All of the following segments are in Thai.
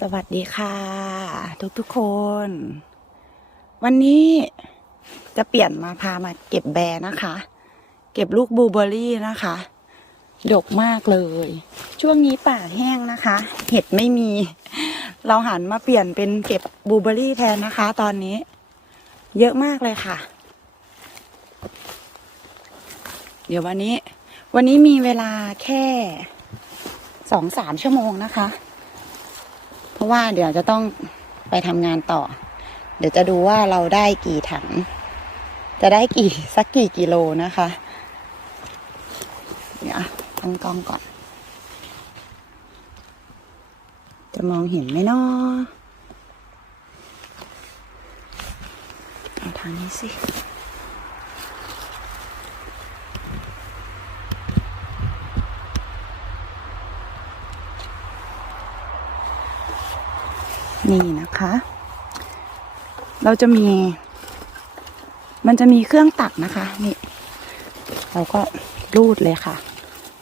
สวัสดีค่ะ ทุกทุกคน วันนี้จะเปลี่ยนมาพามาเก็บแบร์นะคะ เก็บลูกบลูเบอร์รี่นะคะ ดกมากเลย ช่วงนี้ป่าแห้งนะคะ เห็ดไม่มี เราหันมาเปลี่ยนเป็นเก็บบลูเบอร์รี่แทนนะคะ ตอนนี้ เยอะมากเลยค่ะ เดี๋ยววันนี้ วันนี้มีเวลาแค่สองสามชั่วโมงนะคะ ราะว่าเดี๋ยวจะต้องไปทำงานต่อ เดี๋ยวจะดูว่าเราได้กี่ถัง จะได้กี่สักกี่กิโลนะคะ เดี๋ยวตั้งกล้องก่อน จะมองเห็นไหมเนาะเอาทางนี้สิ นี่นะคะ เราจะมี มันจะมีเครื่องตักนะคะนี่ เราก็รูดเลยค่ะ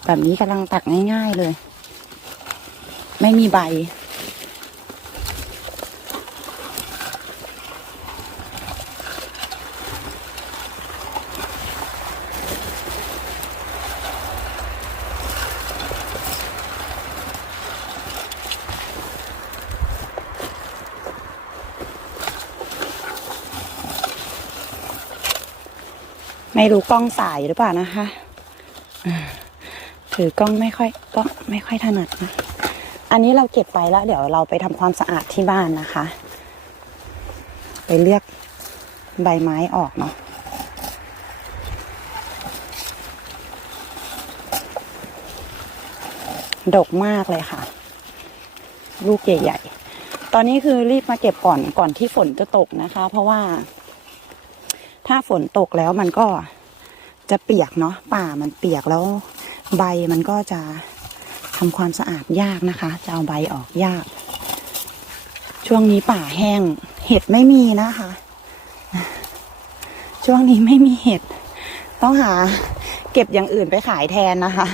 แบบนี้กำลังตักง่าย ๆเลย ไม่มีใบ ไม่รู้กล้องสายหรือเปล่านะคะ ถือกล้องไม่ค่อยกล้องไม่ค่อยถนัดนะ อันนี้เราเก็บไปแล้ว เดี๋ยวเราไปทำความสะอาดที่บ้านนะคะ ไปเลือกใบไม้ออกเนาะดกมากเลยค่ะ ลูกใหญ่ ๆ ตอนนี้คือรีบมาเก็บก่อนก่อนที่ฝนจะตกนะคะ เพราะว่า ถ้าฝนตกแล้วมันก็จะเปียกเนาะป่ามันเปียกแล้วใบมันก็จะทำความสะอาดยากนะคะ จะเอาใบออกยาก ช่วงนี้ป่าแห้ง เห็ดไม่มีนะคะ ช่วงนี้ไม่มีเห็ด ต้องหา เก็บอย่างอื่นไปขายแทนนะคะ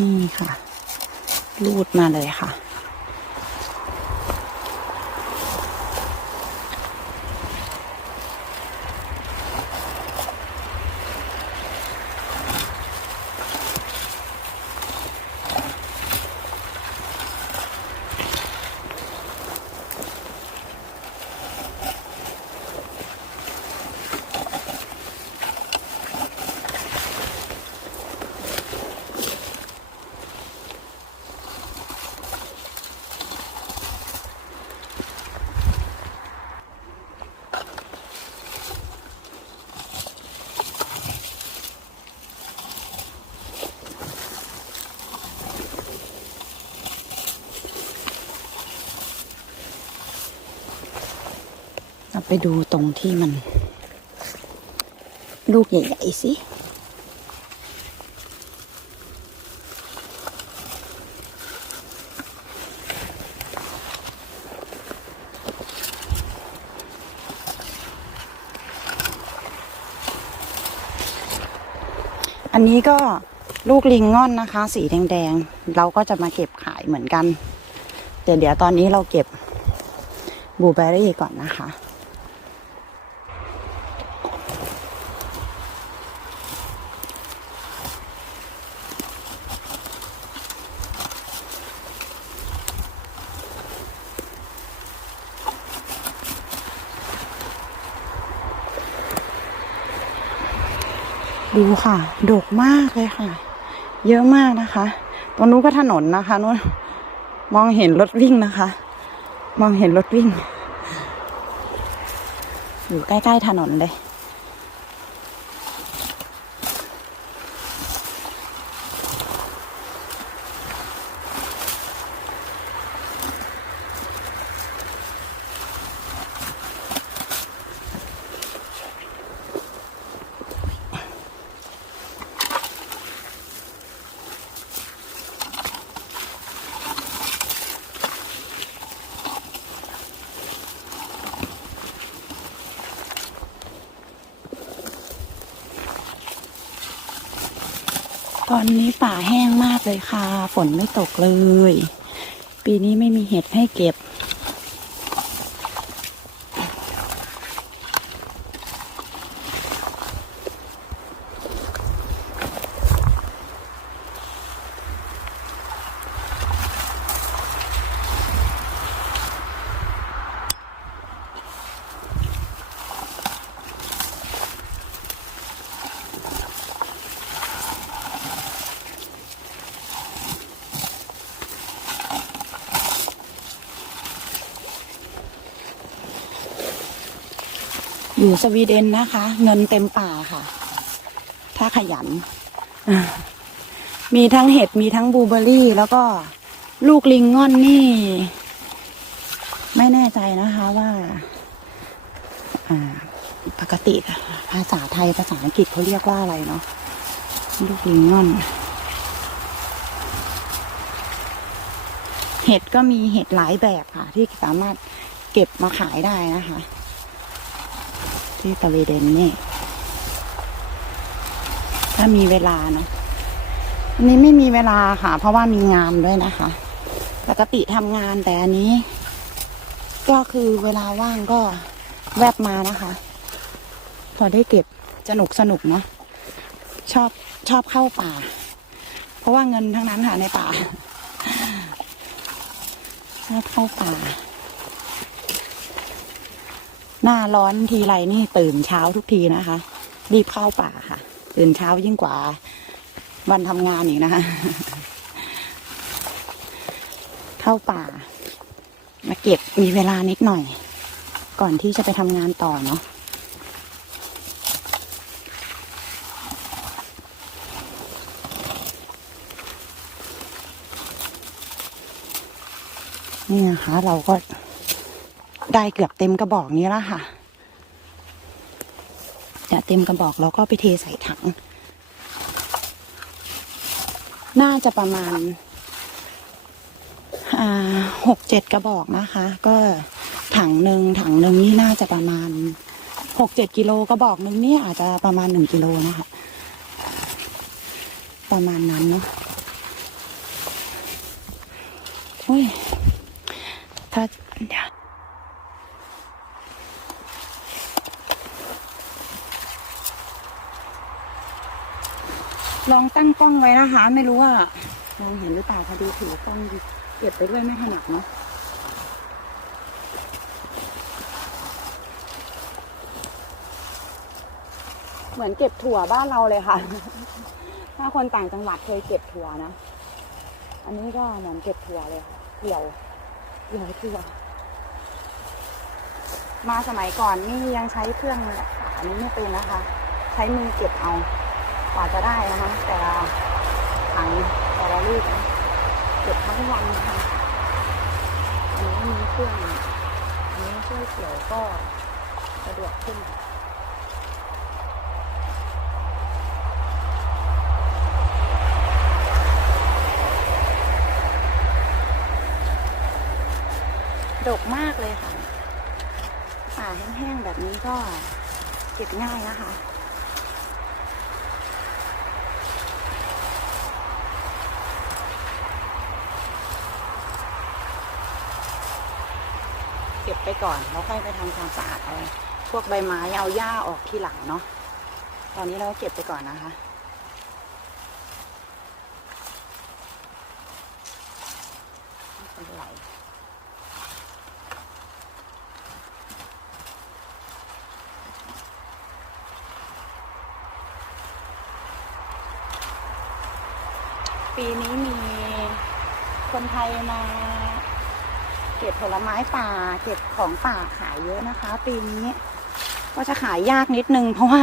นี่ค่ะ รูดมาเลยค่ะ ไปดูตรงที่มัน ลูกใหญ่ๆสิอันนี้ก็ลูกลิงง่อนนะคะ สีแดงๆ เราก็จะมาเก็บขายเหมือนกัน แต่เดี๋ยวตอนนี้เราเก็บบูเบอรี่ก่อนนะคะ ดูค่ะ ดกมากเลยค่ะ เยอะมากนะคะ ตรงนู้นก็ถนนนะคะนู้นมองเห็นรถวิ่งนะคะ มองเห็นรถวิ่ง อยู่ใกล้ ๆ ถนนเลย น ตอนนี้ป่าแห้งมากเลย ค่ะ ฝนไม่ตกเลย ปีนี้ไม่มีเห็ดให้เก็บ อยู่สวีเดนนะคะ เงินเต็มป่าค่ะ ถ้าขยัน มีทั้งเห็ดมีทั้งบูเบอรี่ แล้วก็ลูกลิงง่อนนี่ ไม่แน่ใจนะคะว่าอ่าปกติภาษาไทยภาษาอังกฤษเขาเรียกว่าอะไรเนาะลูกลิงง่อน เห็ดก็มีเห็ดหลายแบบค่ะ ที่สามารถเก็บมาขายได้นะคะ ที่สวีเดนนี่ ถ้ามีเวลานะอันนี้ไม่มีเวลาค่ะ เพราะว่ามีงานด้วยนะคะ ปกติทำงานแต่อันนี้ ก็คือเวลาว่างก็แวบมานะคะ พอได้เก็บสนุกสนุกเนาะชอบชอบเข้าป่า เพราะว่าเงินทั้งนั้นค่ะในป่าชอบเข้าป่า หน้าร้อนทีไรนี่ตื่นเช้าทุกทีนะคะ รีบเข้าป่าค่ะ ตื่นเช้ายิ่งกว่า วันทำงานอีกนะคะ เข้าป่า มาเก็บมีเวลานิดหน่อย ก่อนที่จะไปทำงานต่อเนาะนี่นะคะเราก็ ได้เกือบเต็มกระบอกนี้แล้วค่ะจะเต็มกระบอกเราก็ไปเทใส่ถัง น่าจะประมาณหกเจ็ดกระบอกนะคะ ก็ถังหนึ่งถังหนึ่งนี่น่าจะประมาณหกเจ็ดกิโลกระบอกหนึ่งนี่อาจจะประมาณหนึ่งกิโลนะคะ ประมาณนั้นเนาะอุ้ยถ้าเดี๋ยว ลองตั้งกล้องไว้นะคะ ไม่รู้ว่ามองเห็นหรือเปล่าพอดีถือกล้องเก็บไปด้วยไม่ถนัดเนาะเหมือนเก็บถั่วบ้านเราเลยค่ะ ถ้าคนต่างจังหวัดเคยเก็บถั่วนะ อันนี้ก็เหมือนเก็บถั่วเลยค่ะเกี่ยวเกี่ยวถั่วมาสมัยก่อนนี่ยังใช้เครื่องอันนี้ไม่เป็นนะคะ ใช้มือเก็บเอา กว่าจะได้นะคะแต่ละถังแต่ละลูกนะเก็บทั้งวันนะคะอันนี้มีเครื่องอันนี้ช่วยเกี่ยวก็สะดวกขึ้นดกมากเลยค่ะป่าแห้งๆแบบนี้ก็เก็บง่ายนะคะ เก่อน แล้วค่อยไปทำความสะอาดเอาพวกใบไม้เอาหญ้าออกทีหลังเนาะตอนนี้เราเก็บไปก่อนนะคะไม่เป็นไรปีนี้มีคนไทยมา เก็บผลไม้ป่า เก็บของป่าขายเยอะนะคะ ปีนี้ ก็จะขายยากนิดนึง เพราะว่า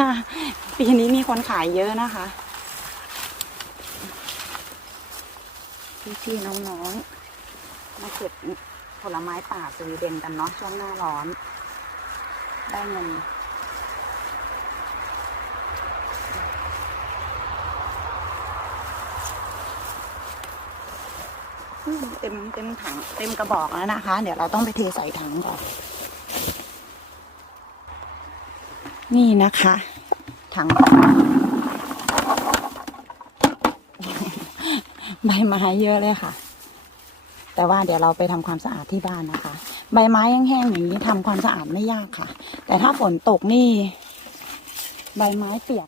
ปีนี้มีคนขายเยอะนะคะ พี่ๆน้องๆมาเก็บผลไม้ป่าสวีเดนกันเนาะช่วงหน้าร้อน ได้เงิน เต็มเต็มถังเต็มกระบอกแล้วนะคะ เดี๋ยวเราต้องไปเทใส่ถังก่อน นี่นะคะ ถัง ใบไม้เยอะเลยค่ะ แต่ว่าเดี๋ยวเราไปทำความสะอาดที่บ้านนะคะ ใบไม้แห้งๆอย่างนี้ทำความสะอาดไม่ยากค่ะ แต่ถ้าฝนตกนี่ ใบไม้เปียก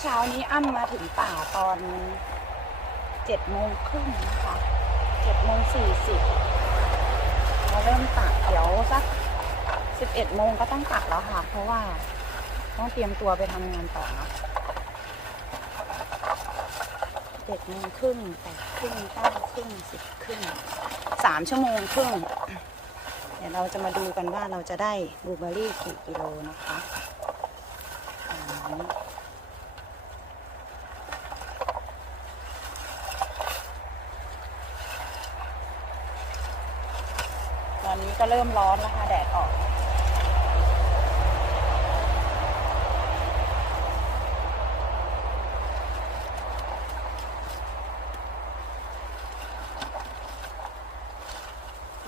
เมื่ อเช้ามาถึงป่าตอนเจ็ดโมงครึ่งนะคะเจ็ดโมงสี่สิบเราเริ่มตักเดี๋ยวสักสิบเอ็ดโมงก็ต้องตักแล้วค่ะ เพราะว่าต้องเตรียมตัวไปทำงานต่อนะเจ็ดโมงครึ่งแปดครึ่งเก้าครึ่งสิบครึ่งสามชั่วโมงครึ่งเดี๋ยวเราจะมาดูกันว่าเราจะได้บลูเบอรี่กี่กิโลนะคะอ่านี้ ตอนนี้ก็เริ่มร้อนแล้วค่ะแดดออก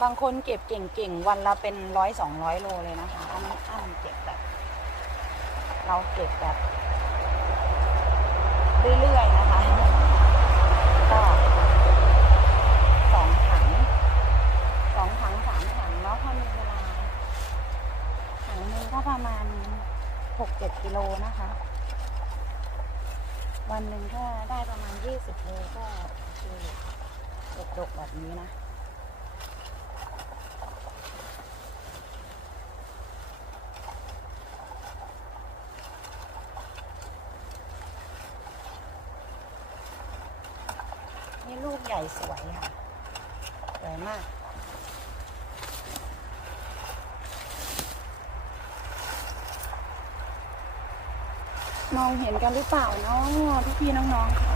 บางคนเก็บเก่งๆ วันละเป็นร้อยสองร้อยโลเลยนะคะอันนี้อันเก็บแบบ เราเก็บแบบ เรื่อยๆนะคะ ก็สองถัง สองถังสามถังเนาะถ้ามีเวลา ถังหนึงก็ ประมาณหกเจ็ดกิโลนะคะ วันหนึ่งถ้าได้ประมาณยี่สิบโลก็คือดกๆแบบนี้นะนี่ลูกใหญ่สวยค่ะ สวยมาก มองเห็นกันหรือเปล่าเนาะพี่พี่ๆน้องๆค่ะ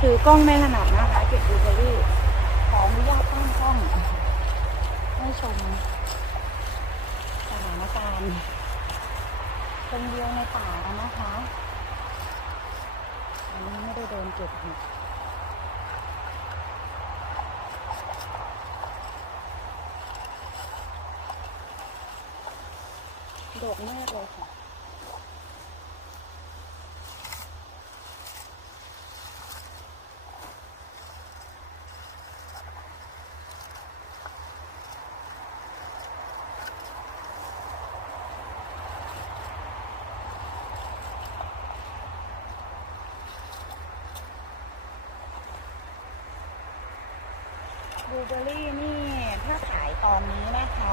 ถือกล้องไม่ถนัดนะคะเก็บบูเบอร์รี่ขออนุญาตตั้งกล้องให้ชมสถานการณ์คนเดียวในป่ากันนะคะอันนี้ไม่ได้เดินเก็บเห็ดโดดมากเลยค่ะ เบอร์รี่นี่ถ้าขายตอนนี้นะคะ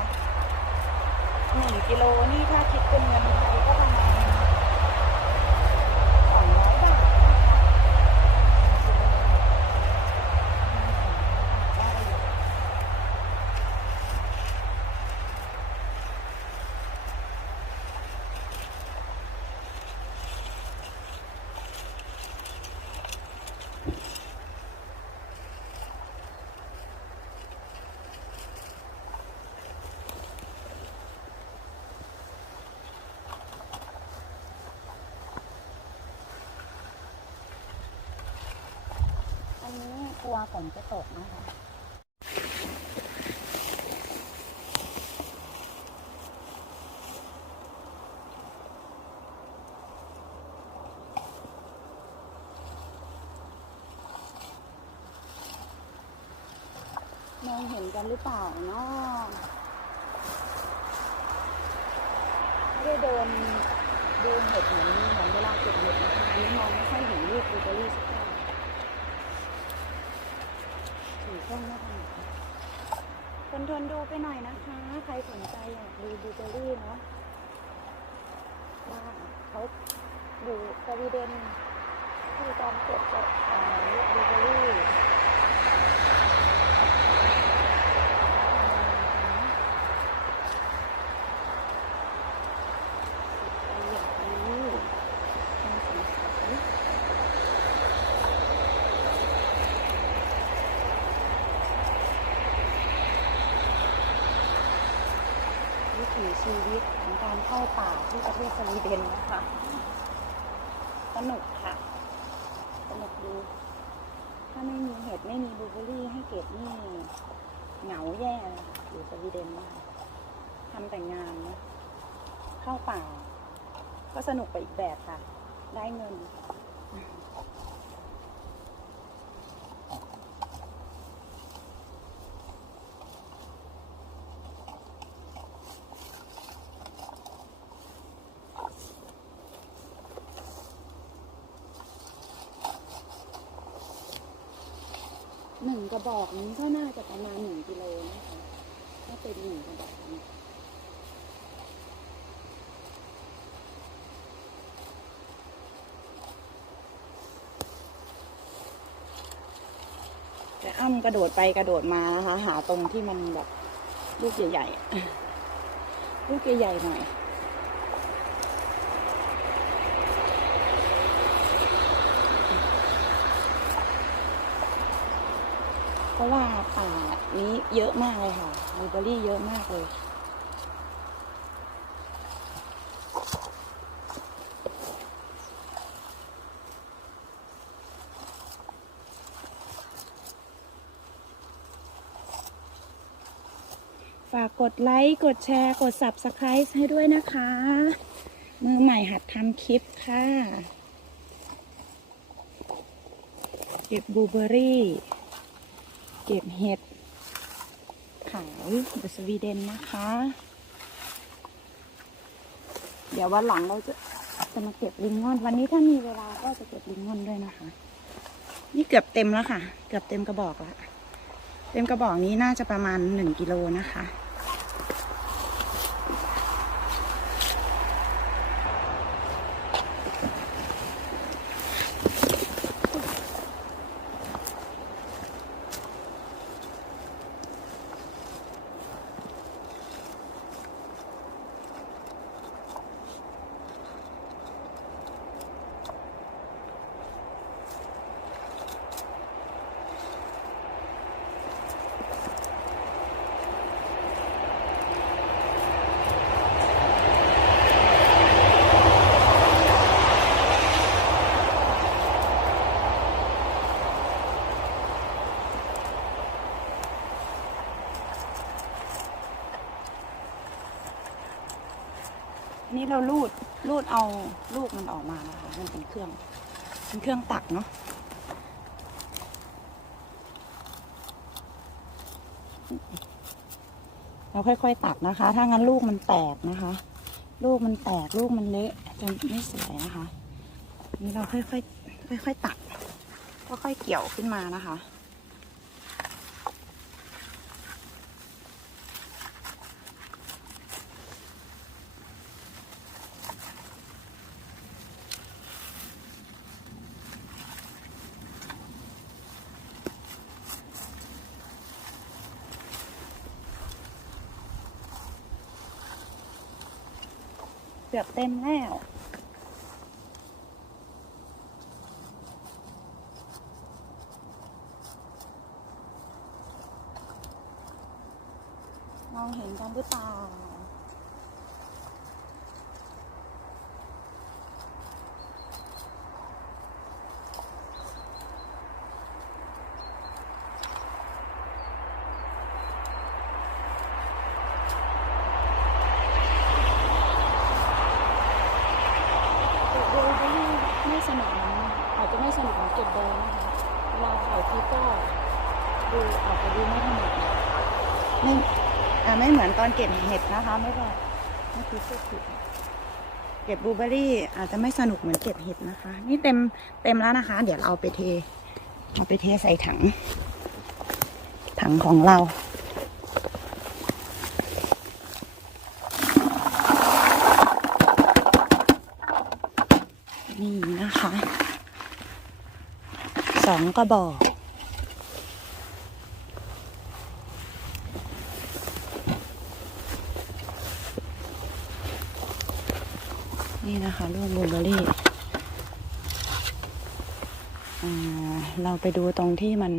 หนึ่งกิโลนี่ถ้าคิดเป็นเงินไทยก็ประมาณสองร้อยบาทนะคะหนึ่งกิโลประมาณสองร้อยบาทได้อยู่อันนี้ก ลัวฝนจะตกนะคะมองเห็นกันหรือเปล่าเนาะไม่ได้เดินเดูเห็ดเหมือนเหมือนเวลาเก็บเห็ดนะคะอันนี้มองไม่ค่อยเห็นลูกบลูเบอรี่สักเท่า ไหร่ถือกล้องไม่ถนัดคนทนดูไปหน่อยนะคะ ใครสนใจอยากดูบูเบอรี่เนาะว่าเขาอยู่สวีเดนที่การเก็บเอ่อลูกบลูเบอร์รี่ วิถี ชีวิตของการเข้าป่าที่ประเทศสวีเดนนะคะสนุกค่ะสนุกดีถ้าไม่มีเห็ดไม่มีบลูเบอรี่ให้เก็บนี่เหงาแย่อยู่สวีเดนมากทำแต่งานนะเข้าป่า ก็สนุกไปอีกแบบค่ะ ได้เงิน ระบอกนี้ก็น่าจะประมาณหนึ่งกิโลนะคะถ้าเป็นหนึ่งกระบอกนี้แต่อ้ำกระโดดไปกระโดดมานะคะ หาตรงที่มันแบบลูกใหญ่ๆลูกใหญ่ๆหน่อย ราะว่าป่านี้เยอะมากเลยค่ะบลูเบอร์รี่เยอะมากเลยฝากกดไลค์ กดแชร์ กด Subscribe ให้ด้วยนะคะ มือใหม่หัดทำคลิปค่ะ เก็บบลูเบอร์รี่ เก็บเห็ดขายในสวีเดนนะคะ เดี๋ยววันหลังเราจะจะมาเก็บลิงงอน วันนี้ถ้ามีเวลาก็จะเก็บลิงงอนด้วยนะคะ นี่เกือบเต็มแล้วค่ะ เกือบเต็มกระบอกแล้ว เต็มกระบอกนี้น่าจะประมาณหนึ่งกิโลนะคะ นี้เราลูดลูดเอาลูกมันออกมานะคะมันเป็นเครื่องเป็นเครื่องตักเนาะเราค่อยๆตักนะคะ ถ้างั้นลูกมันแตกนะคะ ลูกมันแตกลูกมันเละจะไม่สวยนะคะ นี่เราค่อยๆค่อยๆตักค่อยๆเกี่ยวขึ้นมานะคะ กือบเต็มแล้ว มองเห็นกันหรือเปล่า เก็บเบลก็ไม่ไม่สนุกนะอาจจะไม่สนุกเหมือนเก็บเบลนะคะเวลาถ่ายคลิปก็ดูอาจจะดูไม่ถนัดไม่อ่าไมือนตอนเก็บเห็ดนะคะไม่ก็ไม่คือพูดผิดเก็บบลูเบอร์รี่อาจจะไม่สนุกเหมือนเก็บเห็ดนะคะ นี่เต็มเต็มแล้วนะคะ เดี๋ยวเราเอาไปเท เอาไปเทใส่ถัง ถังของเรานี่นะคะสองกระบอก นี่นะคะลูกบลูเบอรี่เราไปดูตรงที่มัน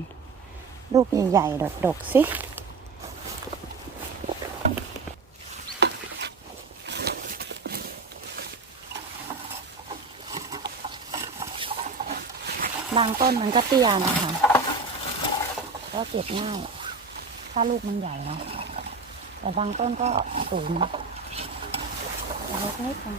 ลูกใหญ่ๆดกๆสิบางต้นมันก็เตี้ยนะคะ ก็เก็บง่าย ถ้าลูกมันใหญ่เนาะ แต่บางต้นก็สูงเล็กนิดนึง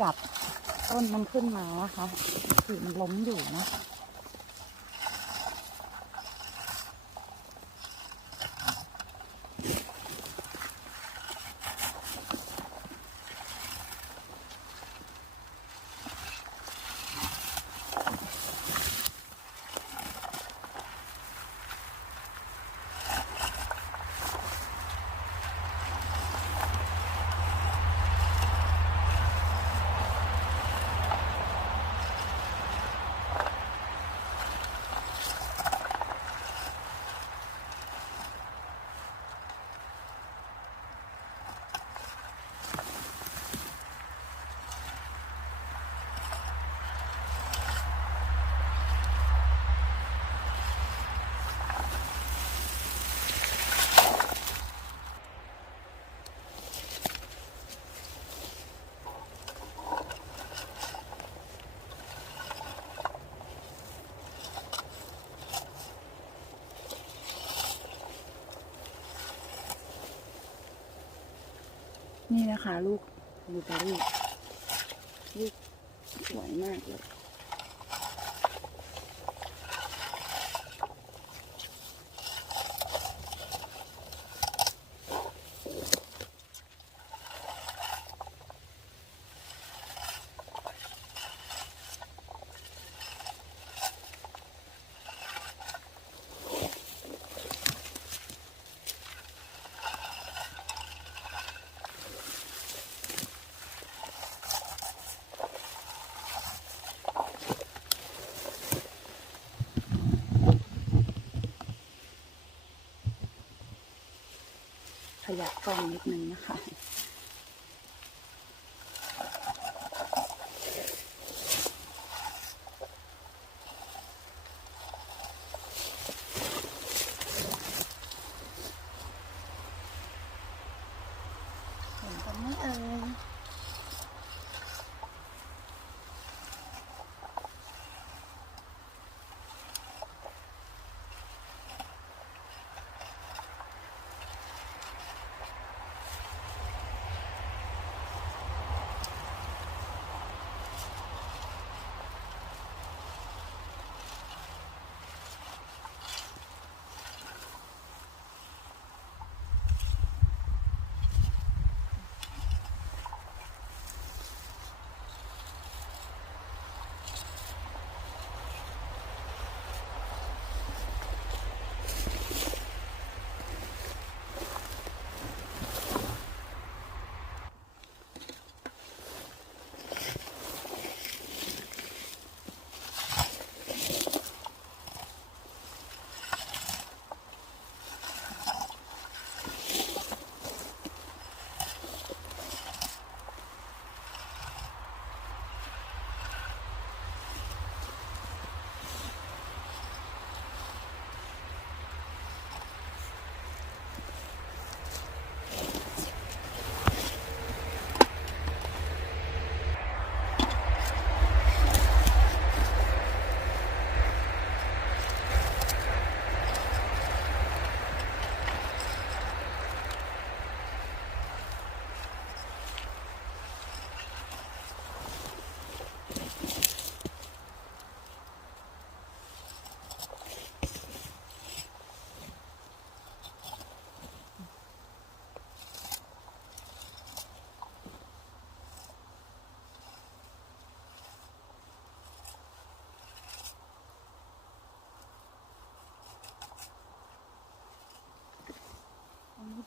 จับต้นมันขึ้นมานะคะคือมันล้มอยู่นะ นี่นะคะ ลูกบลูเบอร์รี่ลูกสวยมากเลย ขยับกล้องนิดนึงนะคะ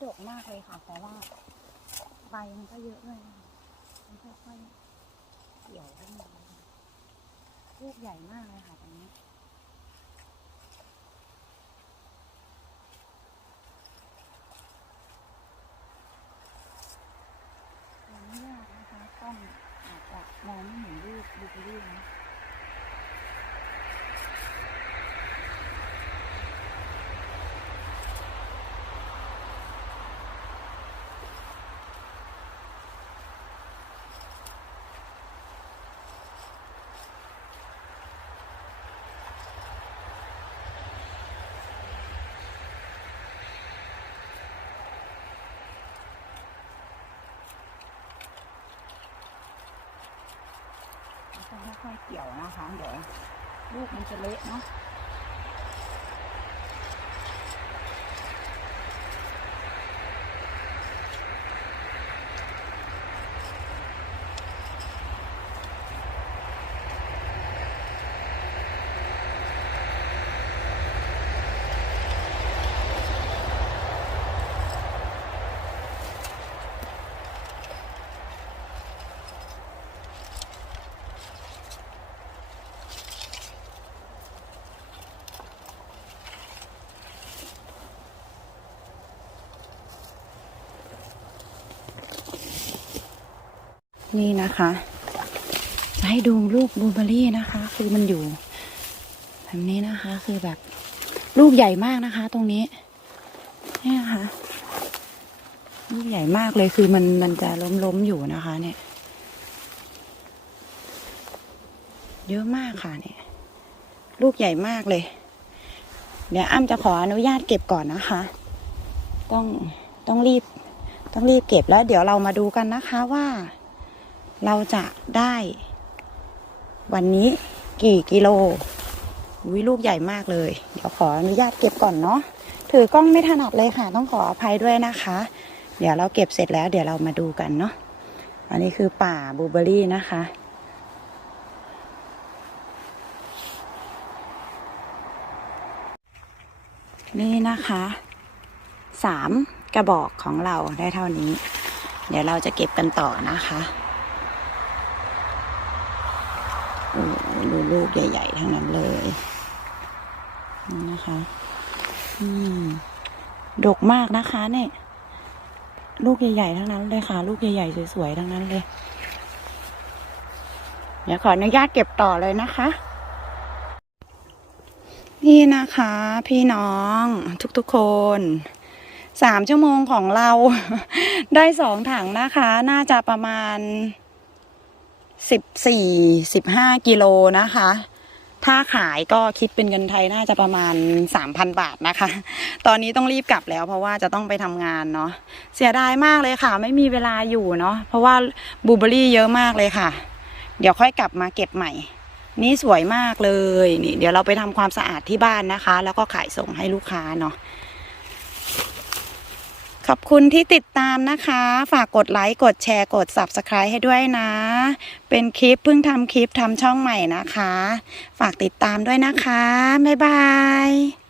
ดกมากเลยค่ะ แต่ว่าใบมันก็เยอะเลยนะคะมันค่อยๆเกี่ยวขึ้นมาลูกใหญ่มากเลยค่ะตอนนี้ ขออนุญาตนะคะกล้องอาจจะมองไม่เห็นรูปบลูเบอร์รี่นะ ต้องค่อยๆเกี่ยวนะคะ เดี๋ยวลูกมันจะเละเนาะ นี่นะคะ จะให้ดูลูกบลูเบอร์รี่นะคะ คือมันอยู่แบบนี้นะคะ คือแบบลูกใหญ่มากนะคะ ตรงนี้นี่นะคะลูกใหญ่มากเลยคือมันมันจะล้มล้มอยู่นะคะ เนี่ย เยอะมากค่ะเนี่ย ลูกใหญ่มากเลย เดี๋ยวอ้ำจะขออนุญาตเก็บก่อนนะคะ ต้องต้องรีบ ต้องรีบเก็บแล้ว เดี๋ยวเรามาดูกันนะคะว่า เราจะได้ วันนี้กี่กิโลอุ้ยลูกใหญ่มากเลย เดี๋ยวขออนุญาตเก็บก่อนเนาะถือกล้องไม่ถนัดเลยค่ะ ต้องขออภัยด้วยนะคะ เดี๋ยวเราเก็บเสร็จแล้ว เดี๋ยวเรามาดูกันเนาะอันนี้คือป่าบลูเบอร์รี่นะคะ นี่นะคะสามกระบอกของเราได้เท่านี้ เดี๋ยวเราจะเก็บกันต่อนะคะโอ้โหดู ลูกใหญ่ๆทั้งนั้นเลยนะคะดกมากนะคะเนี่ย ลูกใหญ่ๆทั้งนั้นเลยค่ะ ลูกใหญ่ๆสวยๆทั้งนั้นเลย เดี๋ยวขออนุญาตเก็บต่อเลยนะคะ นี่นะคะ พี่น้องทุกๆคนสามชั่วโมงของเรา ได้สองถังนะคะ น่าจะประมาณ สิบสี่สิบห้ากิโลนะคะ ถ้าขายก็คิดเป็นเงินไทยน่าจะประมาณสามพันบาทนะคะ ตอนนี้ต้องรีบกลับแล้วเพราะว่าจะต้องไปทำงานเนาะ เสียดายมากเลยค่ะ ไม่มีเวลาอยู่เนาะ เพราะว่าบูเบอรี่เยอะมากเลยค่ะ เดี๋ยวค่อยกลับมาเก็บใหม่ นี่สวยมากเลย นี่ เดี๋ยวเราไปทำความสะอาดที่บ้านนะคะ แล้วก็ขายส่งให้ลูกค้าเนาะ ขอบคุณที่ติดตามนะคะ ฝากกดไลค์ กดแชร์ กด subscribe ให้ด้วยนะ เป็นคลิปเพิ่งทำคลิปทำช่องใหม่นะคะ ฝากติดตามด้วยนะคะ บ๊ายบาย